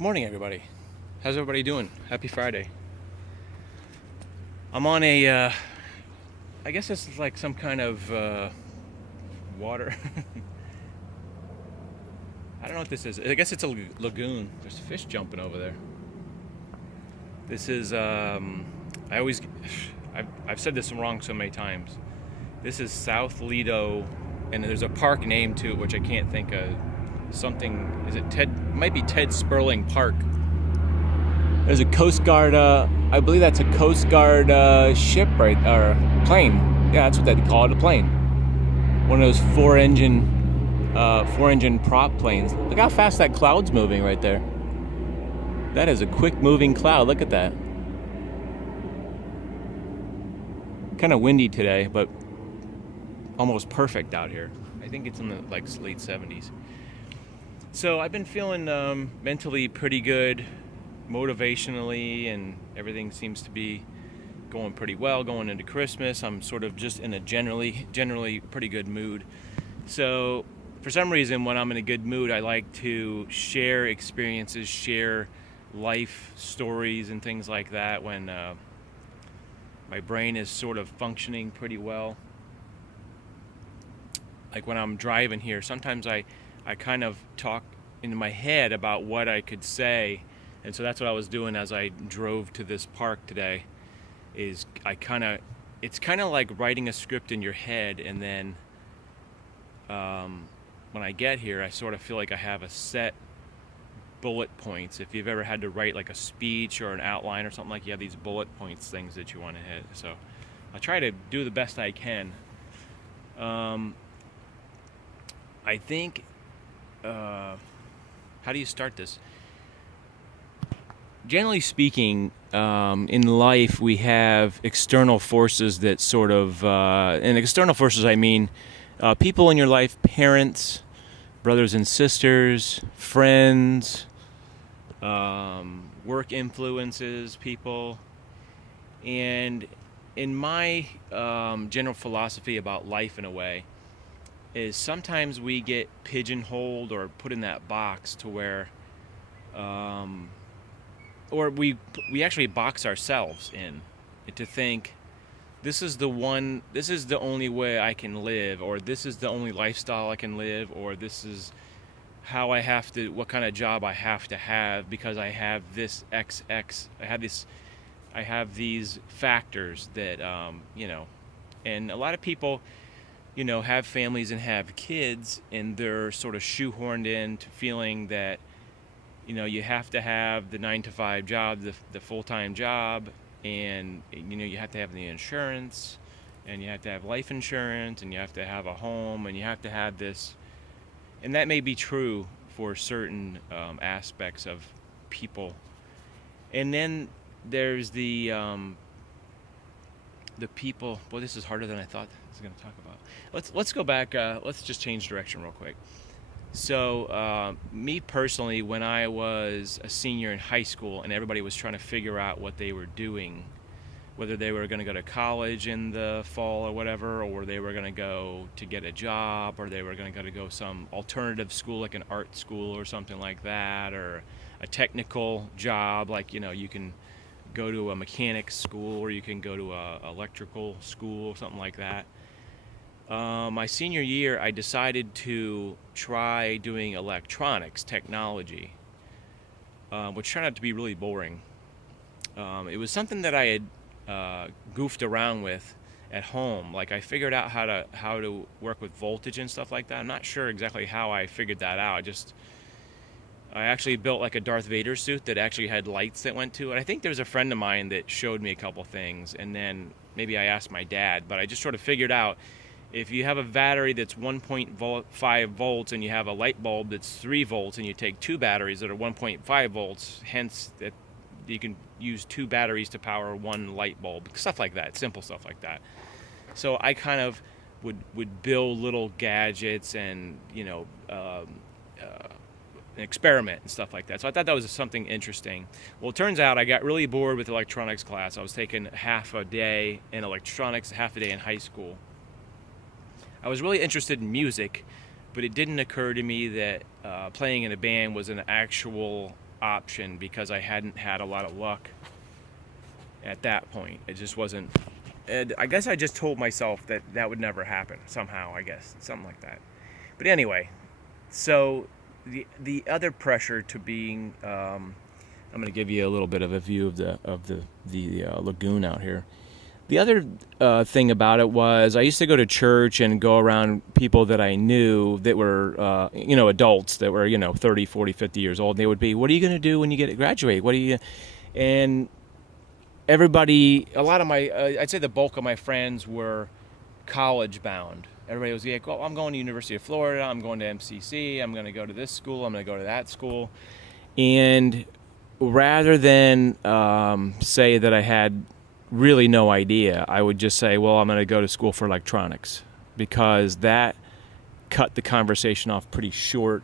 Good morning, everybody. How's everybody doing? Happy Friday. I'm on I guess this is like some kind of water. I don't know what this is. I guess it's a lagoon. There's fish jumping over there. This is, I always, I've said this wrong so many times. This is South Lido, and there's a park name to it, which I can't think of. Something, is it might be Ted Sperling Park. There's a Coast Guard, I believe that's a Coast Guard ship, right, or plane. Yeah, that's what they call it, a plane. One of those four-engine prop planes. Look how fast that cloud's moving right there. That is a quick-moving cloud. Look at that. Kind of windy today, but almost perfect out here. I think it's in the late 70s. So I've been feeling mentally pretty good, motivationally, and everything seems to be going pretty well going into Christmas. I'm sort of just in a generally pretty good mood. So for some reason, when I'm in a good mood, I like to share experiences, share life stories and things like that when my brain is sort of functioning pretty well. Like when I'm driving here, sometimes I kind of talk in my head about what I could say. And so that's what I was doing as I drove to this park today. It's kind of like writing a script in your head, and then when I get here, I sort of feel like I have a set bullet points. If you've ever had to write like a speech or an outline or something, like you have these bullet points, things that you want to hit. So I try to do the best I can. I think, how do you start this? Generally speaking, in life we have external forces that sort of, and external forces I mean people in your life, parents, brothers and sisters, friends, work influences, people. And in my general philosophy about life in a way, is sometimes we get pigeonholed or put in that box to where or we actually box ourselves in to think this is the only way I can live, or this is the only lifestyle I can live, or this is how I have to, what kind of job I have to have because I have this XX, I have these factors that and a lot of people have families and have kids, and they're sort of shoehorned into feeling that you have to have the 9-to-5 job, the full-time job, and you have to have the insurance, and you have to have life insurance, and you have to have a home, and you have to have this. And that may be true for certain aspects of people. And then there's the people. Boy, this is harder than I thought I was going to talk about. Let's go back. Let's just change direction real quick. So me personally, when I was a senior in high school and everybody was trying to figure out what they were doing, whether they were going to go to college in the fall or whatever, or they were going to go to get a job, or they were going to go some alternative school like an art school or something like that, or a technical job like you can go to a mechanics school, or you can go to a electrical school or something like that. My senior year, I decided to try doing electronics technology, which turned out to be really boring. It was something that I had goofed around with at home. Like I figured out how to work with voltage and stuff like that. I'm not sure exactly how I figured that out. I actually built like a Darth Vader suit that actually had lights that went to it. I think there was a friend of mine that showed me a couple things, and then maybe I asked my dad, but I just sort of figured out if you have a battery that's 1.5 volts and you have a light bulb that's 3 volts, and you take two batteries that are 1.5 volts, hence that you can use two batteries to power one light bulb, stuff like that, simple stuff like that. So I kind of would build little gadgets and experiment and stuff like that. So I thought that was something interesting. Well, it turns out I got really bored with electronics class. I was taking half a day in electronics, half a day in high school. I was really interested in music, but it didn't occur to me that playing in a band was an actual option because I hadn't had a lot of luck at that point. It just wasn't. And I guess I just told myself that that would never happen somehow. I guess something like that. But anyway, so the other pressure to being I'm going to give you a little bit of a view of the lagoon out here. The other thing about it was I used to go to church and go around people that I knew that were, adults that were, 30, 40, 50 years old. And they would be, what are you going to do when you get to graduate? What are you? And everybody, a lot of my, I'd say the bulk of my friends were college bound. Everybody was like, well, I'm going to University of Florida. I'm going to MCC. I'm going to go to this school. I'm going to go to that school. And rather than say that I had really no idea, I would just say, well, I'm going to go to school for electronics, because that cut the conversation off pretty short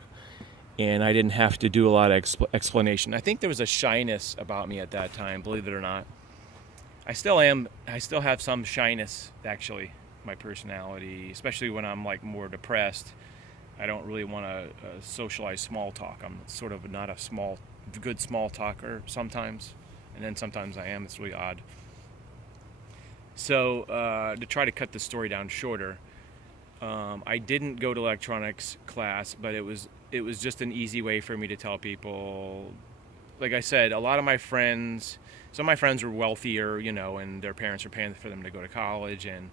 and I didn't have to do a lot of explanation. I think there was a shyness about me at that time, believe it or not. I still have some shyness, actually, my personality, especially when I'm like more depressed. I don't really want to socialize small talk. I'm sort of not a good small talker sometimes, and then sometimes I am. It's really odd. So to try to cut the story down shorter, I didn't go to electronics class, but it was just an easy way for me to tell people. Like I said, a lot of my friends, some of my friends were wealthier, and their parents were paying for them to go to college, and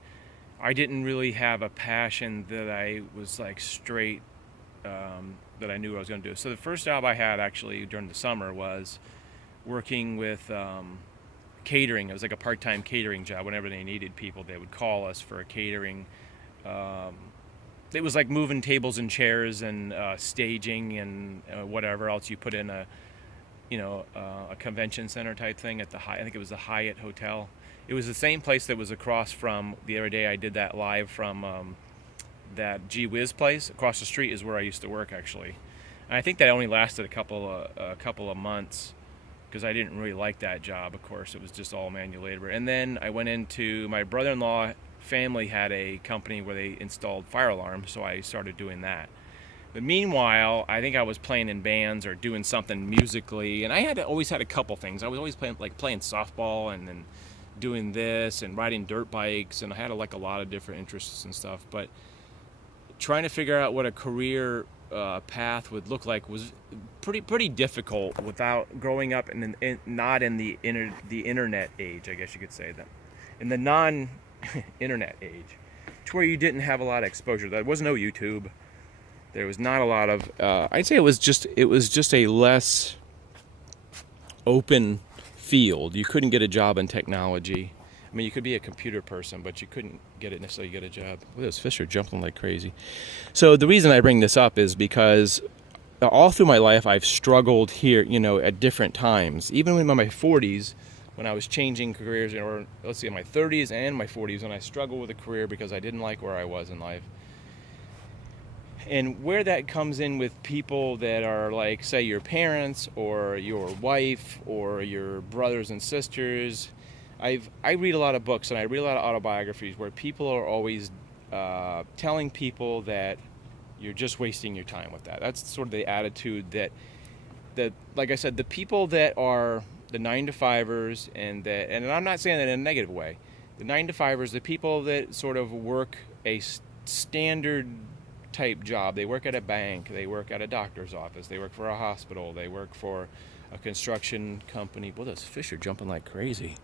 I didn't really have a passion that I was like straight, that I knew what I was going to do. So the first job I had actually during the summer was working with catering. It was like a part-time catering job. Whenever they needed people, they would call us for a catering. It was like moving tables and chairs and staging and whatever else you put in a convention center type thing at I think it was the Hyatt Hotel. It was the same place that was across from, the other day I did that live from that Gee Whiz place. Across the street is where I used to work, actually. And I think that only lasted a couple of months, because I didn't really like that job. Of course, it was just all manual labor. And then I went into, my brother-in-law family had a company where they installed fire alarms, so I started doing that. But meanwhile, I think I was playing in bands or doing something musically, and I always had a couple things. I was always playing softball, and then doing this and riding dirt bikes, and I had a lot of different interests and stuff. But trying to figure out what a career path would look like was pretty difficult without growing up not in the internet age, I guess you could say, that in the non-internet age, to where you didn't have a lot of exposure. There was no YouTube. There was not a lot of. I'd say it was just a less open field. You couldn't get a job in technology. I mean, you could be a computer person, but you couldn't necessarily get a job. Well, those fish are jumping like crazy. So the reason I bring this up is because all through my life, I've struggled here, at different times. Even in my 40s, when I was changing careers, or let's say in my 30s and my 40s, when I struggled with a career because I didn't like where I was in life. And where that comes in with people that are like, say, your parents or your wife or your brothers and sisters. I read a lot of books and I read a lot of autobiographies where people are always telling people that you're just wasting your time with that. That's sort of the attitude that like I said, the people that are the 9-to-5ers and I'm not saying that in a negative way. The 9-to-5ers, the people that sort of work a standard type job. They work at a bank, they work at a doctor's office, they work for a hospital, they work for a construction company. Boy, those fish are jumping like crazy.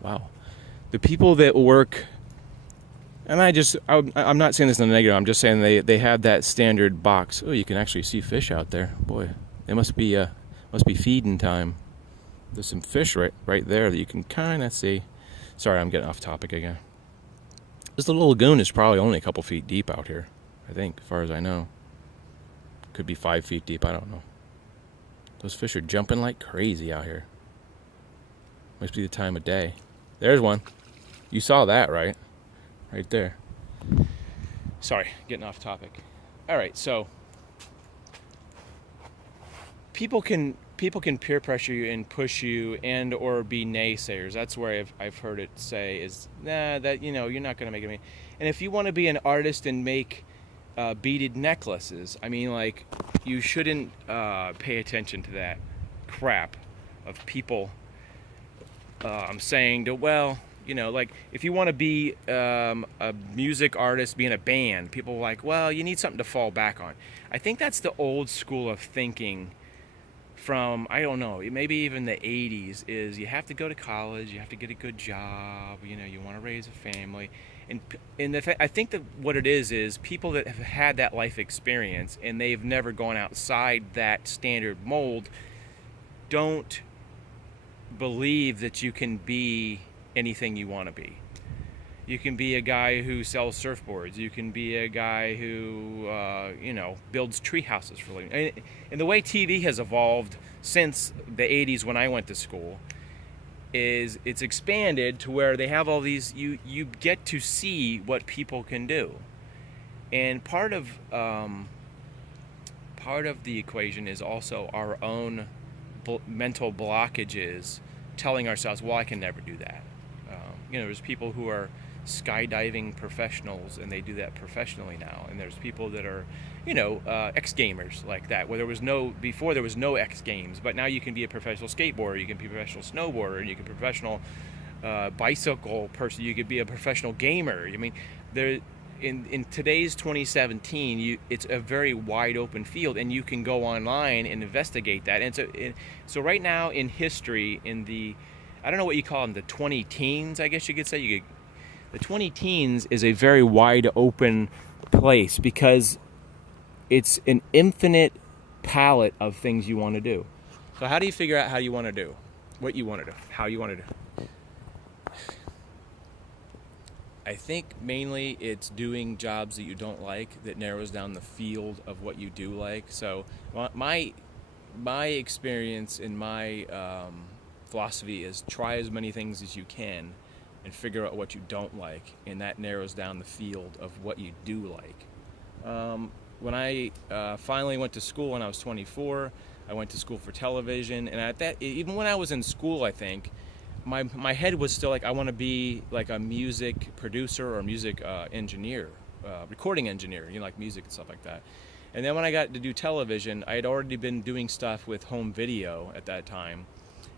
Wow. The people that work, and I'm not saying this in a negative, I'm just saying they have that standard box. Oh, you can actually see fish out there. Boy, it must be feeding time. There's some fish right there that you can kind of see. Sorry, I'm getting off topic again. This little lagoon is probably only a couple feet deep out here, I think, as far as I know. Could be 5 feet deep, I don't know. Those fish are jumping like crazy out here. Must be the time of day. There's one. You saw that, right? Right there. Sorry, getting off topic. All right, so people can peer pressure you and push you and or be naysayers. That's where I've heard it say is, that you're not going to make it. And if you want to be an artist and make beaded necklaces, I mean, like, you shouldn't pay attention to that. crap of people saying to, well, like if you want to be a music artist, be in a band, people are like, well, you need something to fall back on. I think that's the old school of thinking from, I don't know, maybe even the 80s, is you have to go to college, you have to get a good job, you want to raise a family. I think that what it is people that have had that life experience and they've never gone outside that standard mold don't believe that you can be anything you want to be. You can be a guy who sells surfboards. You can be a guy who, builds tree houses for a living. And the way TV has evolved since the 80s when I went to school is it's expanded to where they have all these, you get to see what people can do. And part of the equation is also our own mental blockages telling ourselves, well, I can never do that. There's people who are skydiving professionals and they do that professionally now, and there's people that are X gamers like that, where before there was no X Games, but now you can be a professional skateboarder, you can be a professional snowboarder, you can be a professional bicycle person, you could be a professional gamer. I mean, in today's 2017, it's a very wide open field, and you can go online and investigate that. And so right now in history, I don't know what you call them, the 20 teens, I guess you could say. The 20 teens is a very wide open place because it's an infinite palette of things you want to do. So how do you figure out how you want to do, what you want to do, how you want to do? I think mainly it's doing jobs that you don't like that narrows down the field of what you do like. So my experience and my philosophy is try as many things as you can and figure out what you don't like, and that narrows down the field of what you do like. When I finally went to school when I was 24, I went to school for television, and even when I was in school, I think my head was still like, I want to be like a music producer or music engineer, recording engineer, like music and stuff like that. And then when I got to do television, I had already been doing stuff with home video at that time,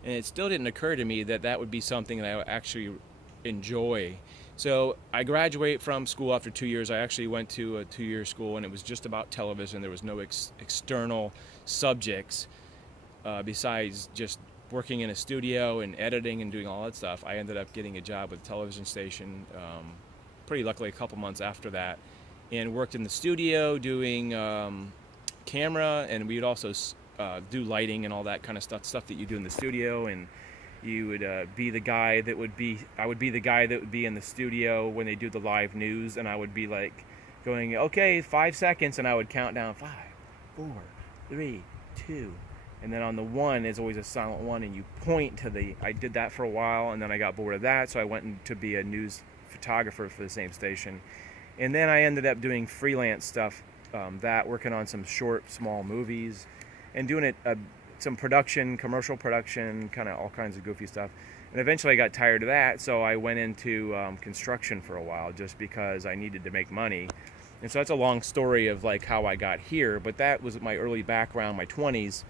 and it still didn't occur to me that that would be something that I would actually enjoy. So I graduated from school after 2 years. I actually went to a 2-year school, and it was just about television. There was no external subjects besides just working in a studio and editing and doing all that stuff. I ended up getting a job with a television station pretty luckily a couple months after that, and worked in the studio doing camera, and we would also do lighting and all that kind of stuff that you do in the studio. And you would be the guy that would be, I would be the guy that would be in the studio when they do the live news, and I would be like going, okay, 5 seconds, and I would count down 5, 4, 3, 2, and then on the 1 is always a silent 1, and you point to I did that for a while, and then I got bored of that, so I went to be a news photographer for the same station. And then I ended up doing freelance stuff, working on some short, small movies, and doing some production, commercial production, kind of all kinds of goofy stuff. And eventually I got tired of that, so I went into construction for a while just because I needed to make money. And so that's a long story of like how I got here, but that was my early background, my 20s.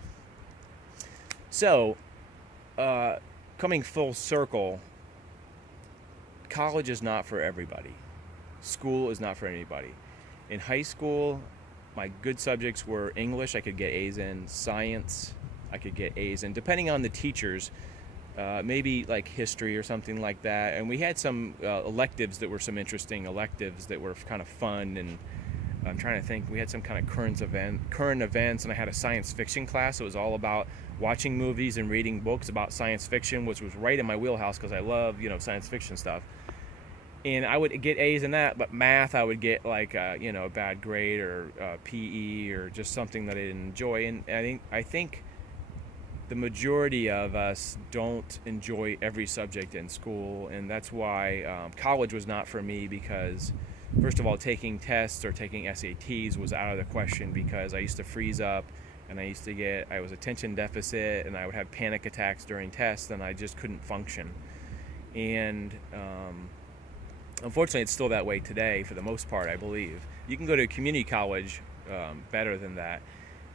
So, coming full circle, college is not for everybody. School is not for anybody. In high school, my good subjects were English, I could get A's in, science, I could get A's in, depending on the teachers, maybe like history or something like that. And we had some electives that were some interesting electives that were kind of fun, and I'm trying to think, we had some kind of current events, and I had a science fiction class. It was all about watching movies and reading books about science fiction, which was right in my wheelhouse because I love, science fiction stuff. And I would get A's in that, but math I would get like a bad grade, or PE, or just something that I didn't enjoy. And I think the majority of us don't enjoy every subject in school, and that's why college was not for me, because first of all, taking tests or taking SATs was out of the question, because I used to freeze up, and I was attention deficit, and I would have panic attacks during tests, and I just couldn't function. And unfortunately, it's still that way today for the most part, I believe. You can go to a community college better than that.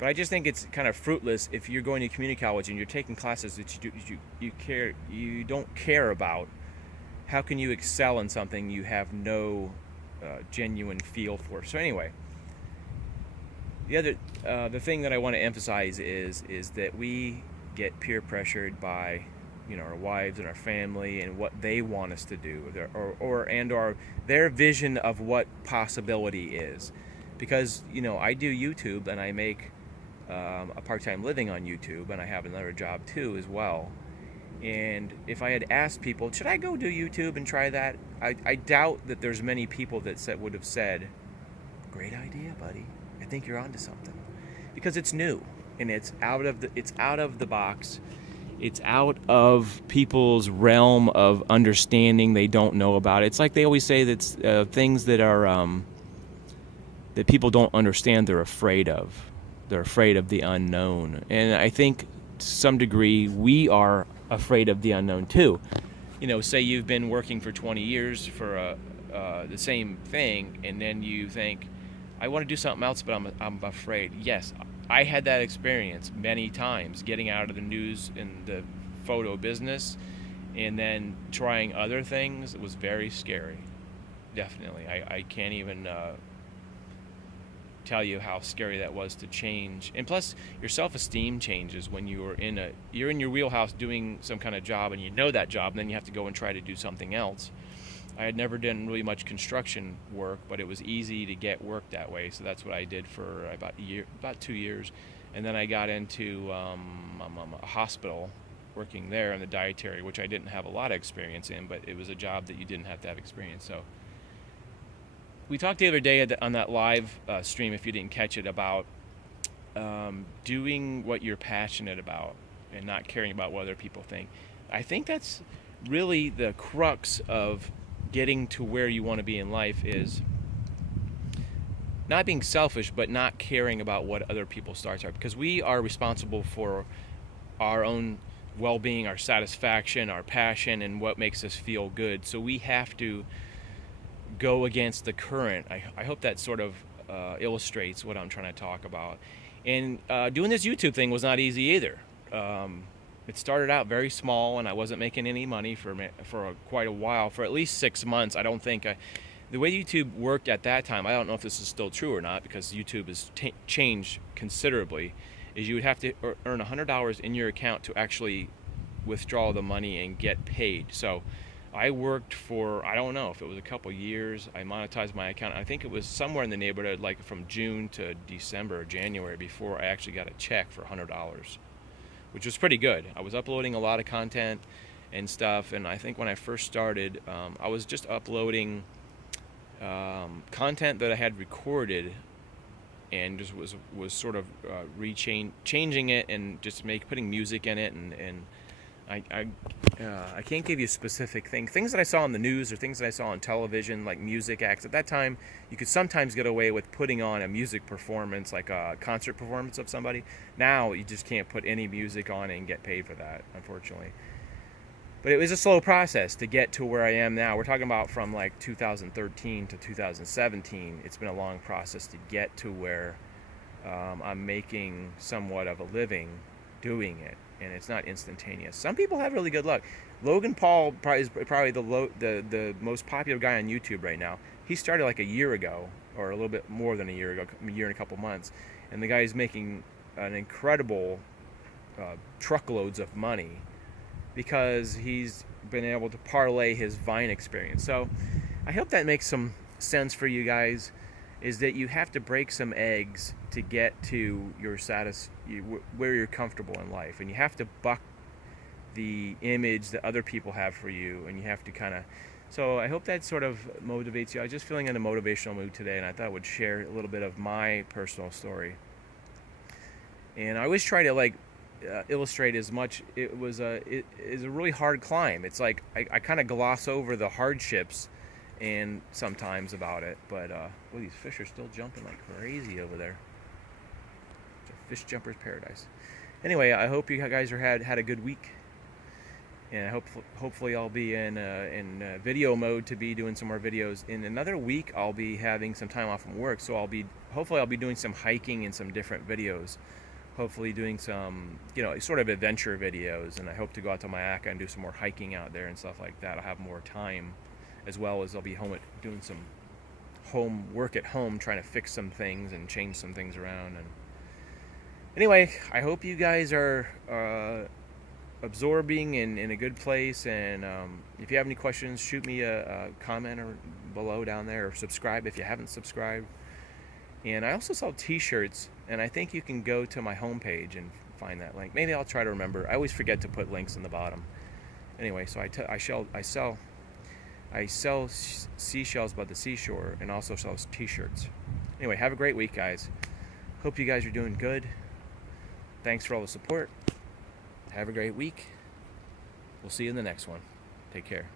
But I just think it's kind of fruitless if you're going to community college and you're taking classes that you don't care about. How can you excel in something you have no genuine feel for? So anyway, the thing that I want to emphasize is that we get peer pressured by our wives and our family and what they want us to do, or their vision of what possibility is. Because I do YouTube and I make a part-time living on YouTube, and I have another job too as well. And if I had asked people, should I go do YouTube and try that, I doubt that there's many people that would have said, great idea, buddy. I think you're onto something, because it's new and it's out of the box. It's out of people's realm of understanding. They don't know about it. It's like they always say that things that are that people don't understand, they're afraid of. They're afraid of the unknown. And I think to some degree we are afraid of the unknown too. Say you've been working for 20 years for the same thing, and then you think, I want to do something else, but I'm afraid. Yes, I had that experience many times, getting out of the news and the photo business and then trying other things. It was very scary. Definitely. I can't even tell you how scary that was to change. And plus, your self-esteem changes when you're in your wheelhouse doing some kind of job, and you know that job, and then you have to go and try to do something else. I had never done really much construction work, but it was easy to get work that way, so that's what I did for about 2 years. And then I got into a hospital, working there in the dietary, which I didn't have a lot of experience in, but it was a job that you didn't have to have experience. So we talked the other day on that live stream, if you didn't catch it, about doing what you're passionate about and not caring about what other people think. I think that's really the crux of getting to where you want to be in life, is not being selfish, but not caring about what other people's thoughts are, because we are responsible for our own well-being, our satisfaction, our passion, and what makes us feel good. So we have to go against the current. I hope that sort of illustrates what I'm trying to talk about. And doing this YouTube thing was not easy either. It started out very small, and I wasn't making any money for quite a while, for at least 6 months. I don't think the way YouTube worked at that time, I don't know if this is still true or not, because YouTube has changed considerably, is you would have to earn $100 in your account to actually withdraw the money and get paid. So I worked for, I don't know if it was a couple years. I monetized my account. I think it was somewhere in the neighborhood, like from June to December or January, before I actually got a check for $100, which was pretty good. I was uploading a lot of content and stuff, and I think when I first started, I was just uploading content that I had recorded, and just was sort of changing it, and just putting music in it, and I can't give you specific things that I saw on the news or things that I saw on television, like music acts. At that time, you could sometimes get away with putting on a music performance, like a concert performance of somebody. Now you just can't put any music on and get paid for that, unfortunately. But it was a slow process to get to where I am now. We're talking about from like 2013 to 2017. It's been a long process to get to where I'm making somewhat of a living doing it. And it's not instantaneous. Some people have really good luck. Logan Paul is probably the most popular guy on YouTube right now. He started like a year ago, or a little bit more than a year ago, a year and a couple months. And the guy is making an incredible truckloads of money because he's been able to parlay his Vine experience. So I hope that makes some sense for you guys, is that you have to break some eggs to get to your where you're comfortable in life, and you have to buck the image that other people have for you, and you have to kind of. So I hope that sort of motivates you. I was just feeling in a motivational mood today, and I thought I would share a little bit of my personal story. And I always try to illustrate as much. It is a really hard climb. It's like I kind of gloss over the hardships and sometimes about it, but these fish are still jumping like crazy over there. It's a fish jumper's paradise. Anyway, I hope you guys had a good week, and hopefully I'll be in video mode to be doing some more videos. In another week, I'll be having some time off from work, so hopefully I'll be doing some hiking and some different videos. Hopefully doing some, sort of adventure videos, and I hope to go out to Myakka and do some more hiking out there and stuff like that. I'll have more time, as well as I'll be home doing some home work at home, trying to fix some things and change some things around. And anyway, I hope you guys are absorbing in a good place, and if you have any questions, shoot me a comment or below down there, or subscribe if you haven't subscribed. And I also sell t-shirts, and I think you can go to my homepage and find that link. Maybe I'll try to remember. I always forget to put links in the bottom. Anyway, so I sell seashells by the seashore, and also sell t-shirts. Anyway, have a great week, guys. Hope you guys are doing good. Thanks for all the support. Have a great week. We'll see you in the next one. Take care.